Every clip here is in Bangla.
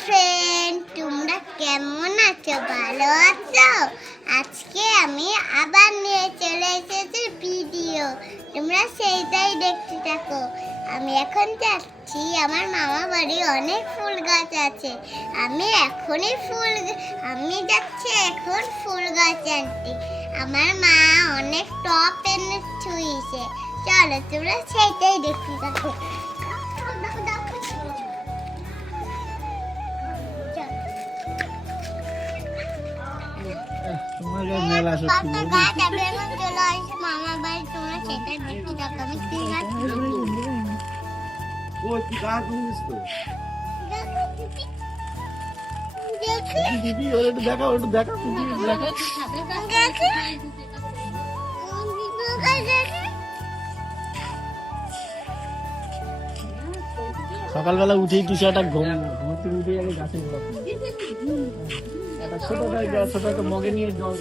ফ্রেন্ড, তোমরা কেমন আছো? ভালো আছো? আজকে আমি আবার নিয়ে চলে এসেছি ভিডিও, তোমরা সেইটাই দেখতে থাকো। আমি এখন যাচ্ছি আমার মামা বাড়ি, অনেক ফুল গাছ আছে। আমি যাচ্ছি এখন ফুল গাছ আনতে। আমার মা অনেক টপ এনে ছুঁয়েছে। চলো তোমরা সেইটাই দেখতে থাকো। মামা বাড়ি, তোমরা সেটাই দেখতে থাকো। আমি কি গাছ সকালবেলা উঠেই কিছু একটা ঘুমতে উঠে যাবে গাছের একটা ছোট একটা মগে নিয়ে জল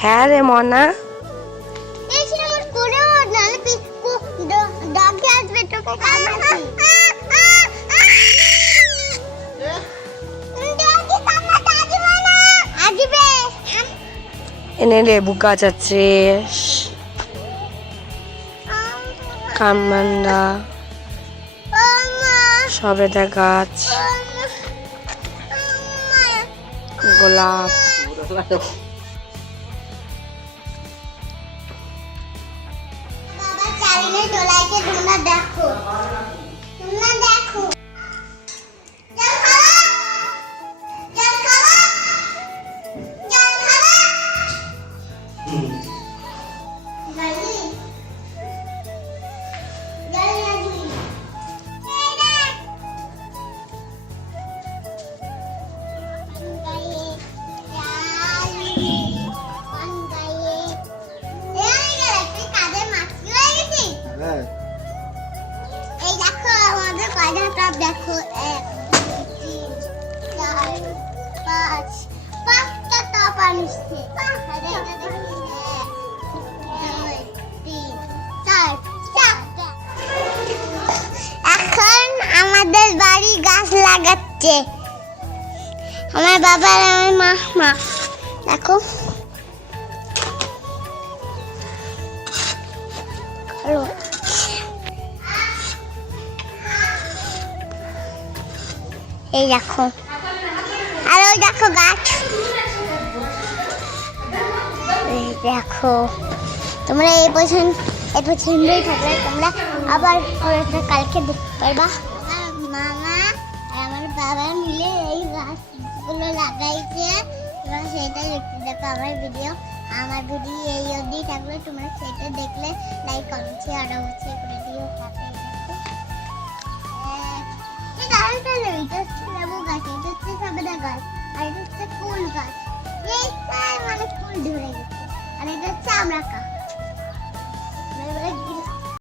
হ্যাঁ রে মনা, এনে লেবু গাছ আছে, কামরাঙ্গা, সবেদা গাছ, গোলাপ, তোমরা দেখো দেখো, 1 2 3 4 5 পাঁচটা টপ আনছে। এখন আমাদের বাড়ি গাছ লাগাচ্ছে আমার বাবা আর আমার মা। দেখো এই দেখো, আর ওই দেখো গাছ। এই দেখো, তোমরা এই পছন্দই থাকলে তোমরা আবার কালকে দেখতে পারবা। আমার মামা আর আমার বাবা মিলে এই গাছগুলো লাগাইছে। তোমরা সেটাই দেখতে দেখো আমার ভিডিও এই অবধি থাকলে তোমরা সেটা দেখলে লাইক কমেন্ট শেয়ার অবশ্যই করে দিও। লেবু গাছ, এটা হচ্ছে সবেদা গাছ, আর এটা হচ্ছে ফুল গাছ। মানে ফুল ধরে গেছে, আর এটা হচ্ছে আমড়া গাছ।